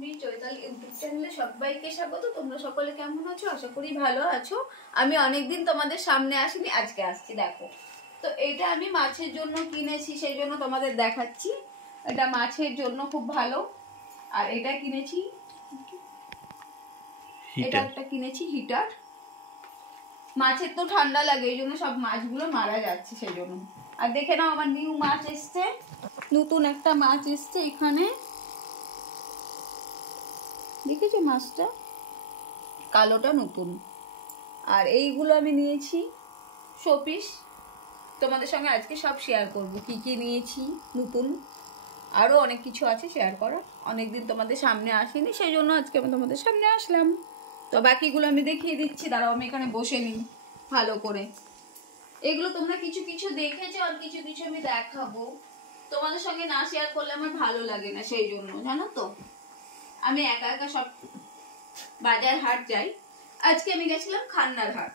Me Chaitali YouTube চ্যানেলে সবাইকে স্বাগত। তোমরা সকলে কেমন আছো? আশা করি ভালো আছো। আমি অনেকদিন তোমাদের সামনে আসিনি, আজকে আসছি। দেখো, তো এটা আমি মাছের জন্য কিনেছি, সেই জন্য তোমাদের দেখাচ্ছি। এটা মাছের জন্য খুব ভালো। আর এটা কিনেছি, এটা একটা কিনেছি হিটার। মাছের তো ঠান্ডা লাগে, এই জন্য সব মাছগুলো মারা যাচ্ছে, সেই জন্য। আর দেখে নাও, আমার নিউ মাছ এসছে, নতুন একটা মাছ এসছে এখানে। দেখেছো মাছটা? কালোটা নতুন। আর এইগুলো আমি নিয়েছি শোপিস। তোমাদের সঙ্গে আজকে সব শেয়ার করব, কি কি নিয়েছি নতুন। আরও অনেক কিছু আছে শেয়ার করা। অনেকদিন তোমাদের সামনে আসিনি, সেই জন্য আজকে আমি তোমাদের সামনে আসলাম। তো বাকিগুলো আমি দেখিয়ে দিচ্ছি, দাঁড়াও আমি এখানে বসে নিই ভালো করে। এগুলো তোমরা কিছু কিছু দেখেছো, আর কিছু কিছু আমি দেখাবো। তোমাদের সঙ্গে না শেয়ার করলে আমার ভালো লাগে না, সেই জন্য, জানো তো। আমি একা একা সব বাজার হাট যাই। আজকে আমি গেছিলাম খান্নার হাট।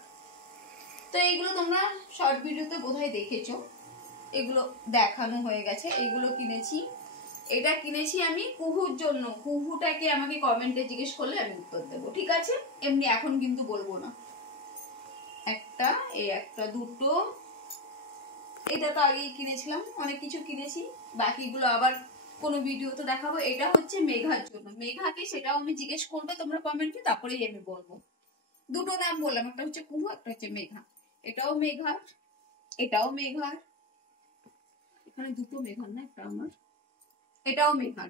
তো এইগুলো তোমরা শর্ট ভিডিওতে বোধহয় দেখেছো, এগুলো দেখানো হয়ে গেছে। এইগুলো কিনেছি। এটা কিনেছি আমি কুহুর জন্য। কুহুটাকে আমাকে কমেন্টে জিজ্ঞেস করলে আমি উত্তর দেবো, ঠিক আছে? এমনি এখন কিন্তু বলবো না। একটা, এই একটা, দুটো। এটা তো আগেই কিনেছিলাম, অনেক কিছু কিনেছি। বাকিগুলো আবার কোনো ভিডিওতে দেখাবো। এটা হচ্ছে মেঘার জন্য। মেঘাকে সেটাও আমি জিজ্ঞেস করবে তোমরা কমেন্টে, তারপরেই আমি বলবো। দুটো নাম বললাম, একটা হচ্ছে কুহু, একটা হচ্ছে মেঘা। এটাও মেঘার, এটাও মেঘার। এখানে দুটো মেঘার না, একটা আমার। এটাও মেঘার।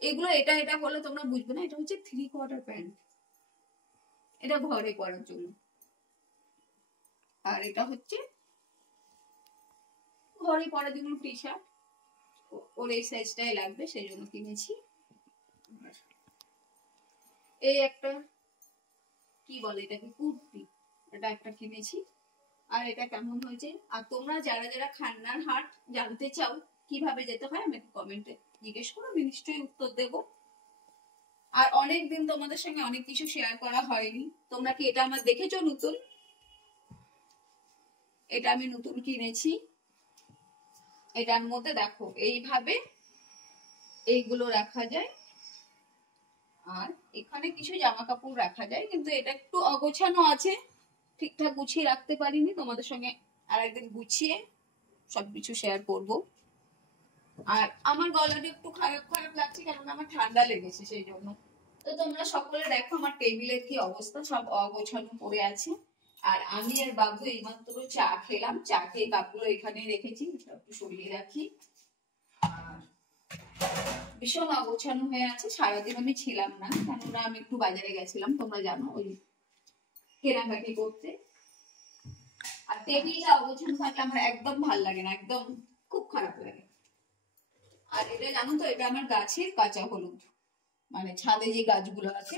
এগুলো এটা এটা বলে তোমরা বুঝবে না। এটা হচ্ছে 3/4 প্যান্ট, এটা ঘরে পরার জন্য। আর এটা হচ্ছে ঘরে পরার জন্য টি শার্ট। ওর এই সাইজটাই লাগবে, সেই জন্য কিনেছি। এই একটা, কি বলে এটাকে, কুর্তি, এটা একটা কিনেছি। আর এটা কেমন হয়েছে? আর তোমরা যারা যারা খান্নার হাট জানতে চাও কিভাবে যেতে হয়, আমি কমেন্টে জিজ্ঞেস করো, আমি নিশ্চয়ই উত্তর দেবো। আর অনেকদিন তোমাদের সঙ্গে অনেক কিছু শেয়ার করা হয়নি। তোমরা কি এটা আমার দেখেছো নতুন? এটা আমি নতুন কিনেছি। এটার মধ্যে দেখো এইভাবে এইগুলো রাখা যায়, আর এখানে কিছু জামা কাপড় রাখা যায়, কিন্তু এটা একটু অগোছানো আছে, ঠিকঠাক গুছিয়ে রাখতে পারিনি। তোমাদের সঙ্গে আরেকদিন গুছিয়ে সবকিছু শেয়ার করব। আর আমার গলাটা একটু খারাপ খারাপ লাগছে, কারণ আমার ঠান্ডা লেগেছে, সেই জন্য। তো তোমরা সকলে দেখো আমার টেবিলের কি অবস্থা, সব অগোছানো পড়ে আছে। আর আমি আর বাবু এইমাত্র চা খেলাম। চা খেয়ে কাপগুলো এখানে রেখেছি, একটু সরিয়ে রাখি। আর ভীষণ অগোছানো হয়ে আছে। সারাদিন আমি ছিলাম না, কেননা আমি একটু বাজারে গেছিলাম, তোমরা জানো, ওই কেনাকাটি করতে। আর টেবিলটা অগোছানো থাকলে আমার একদম ভাল লাগে না, একদম খুব খারাপ লাগে। আর এটা জানো তো, এটা আমার গাছের কাঁচা হলুদ, মানে ছাদে যে গাছগুলো আছে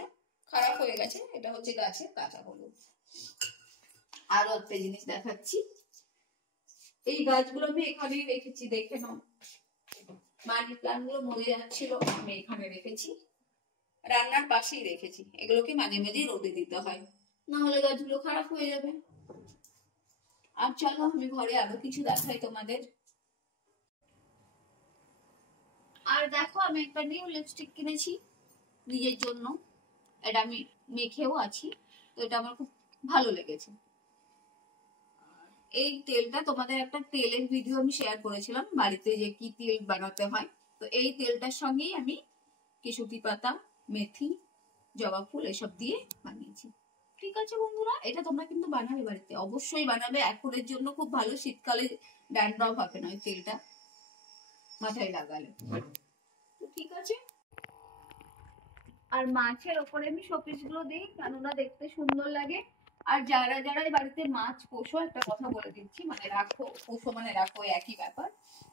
খারাপ হয়ে গেছে, এটা হচ্ছে গাছের কাঁচা হলুদ। আরো একটা জিনিস দেখাচ্ছি, এই গাছগুলো আমি এখানেই রেখেছি, দেখে নাও। মানি প্লান্ট গুলো মরে যাচ্ছিল, আমি এখানে রেখেছি, রান্নার পাশেই রেখেছি। এগুলোকে মাঝে মাঝে রোদে দিতে হয়, না হলে গাছগুলো খারাপ হয়ে যাবে। আর চলো আমি ঘরে আরো কিছু দেখাই তোমাদের। আর দেখো, আমি একটা নিউ লিপস্টিক কিনেছি নিজের জন্য। এটা আমি মেখেও আছি, তো এটা আমার খুব ভালো লেগেছে। এই তেলটা, তোমাদের একটা তেলের ভিডিও আমি শেয়ার করেছিলাম, বাড়িতে যে কি তেল বানাতে হয়। তো এই তেলটার সঙ্গেই আমি কেশুতি পাতা, মেথি, জবা ফুল এসব দিয়ে বানিয়েছি। ঠিক আছে বন্ধুরা, এটা তোমরা কিন্তু বানাবে বাড়িতে, অবশ্যই বানাবে। এখনের জন্য খুব ভালো, শীতকালে ড্যান্ড্রফ হবে না ওই তেলটা মাথায় লাগালে। ঠিক আছে। আর মাছের ওপরে আমি শোপিস গুলো দিই, কেননা দেখতে সুন্দর লাগে। আর যারা যারা বাড়িতে মাছ পোষো, একটা কথা বলে দিচ্ছি, মানে রাখো, পোষো মানে রাখো, একই ব্যাপার।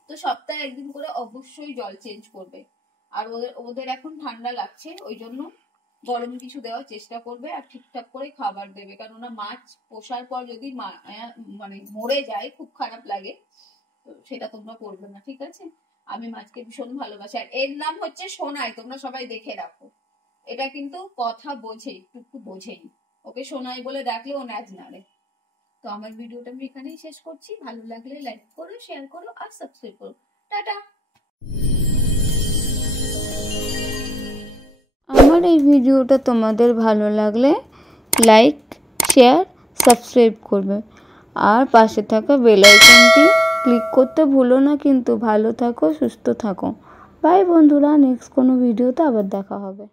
তো সপ্তাহে একদিন করে অবশ্যই জল চেঞ্জ করবে। আর ওদের এখন ঠান্ডা লাগছে, ওই জন্য গরম কিছু দেওয়ার চেষ্টা করবে। আর ঠিকঠাক করে খাবার দেবে, কেননা মাছ পোষার পর যদি মানে মরে যায়, খুব খারাপ লাগে। তো সেটা তোমরা করবে না, ঠিক আছে? আমি মাছকে ভীষণ ভালোবাসি। আর এর নাম হচ্ছে সোনাই, তোমরা সবাই দেখে রাখো। এটা কিন্তু কথা বোঝে, একটু বোঝেই। ওকে সোনাই বলে ডাকলে ও নাচ নাড়ে। তো আমার ভিডিওটা আমি এখানেই শেষ করছি। ভালো লাগলে লাইক করো, শেয়ার করো, আর সাবস্ক্রাইব করো। টাটা। আমার এই ভিডিওটা তোমাদের ভালো লাগলে লাইক, শেয়ার, সাবস্ক্রাইব করবে আর পাশে থাকা বেল আইকনটি ক্লিক করতে ভুলো না কিন্তু। ভালো থাকো, সুস্থ থাকো। বাই বন্ধুরা, নেক্সট কোনো ভিডিওতে আবার দেখা হবে।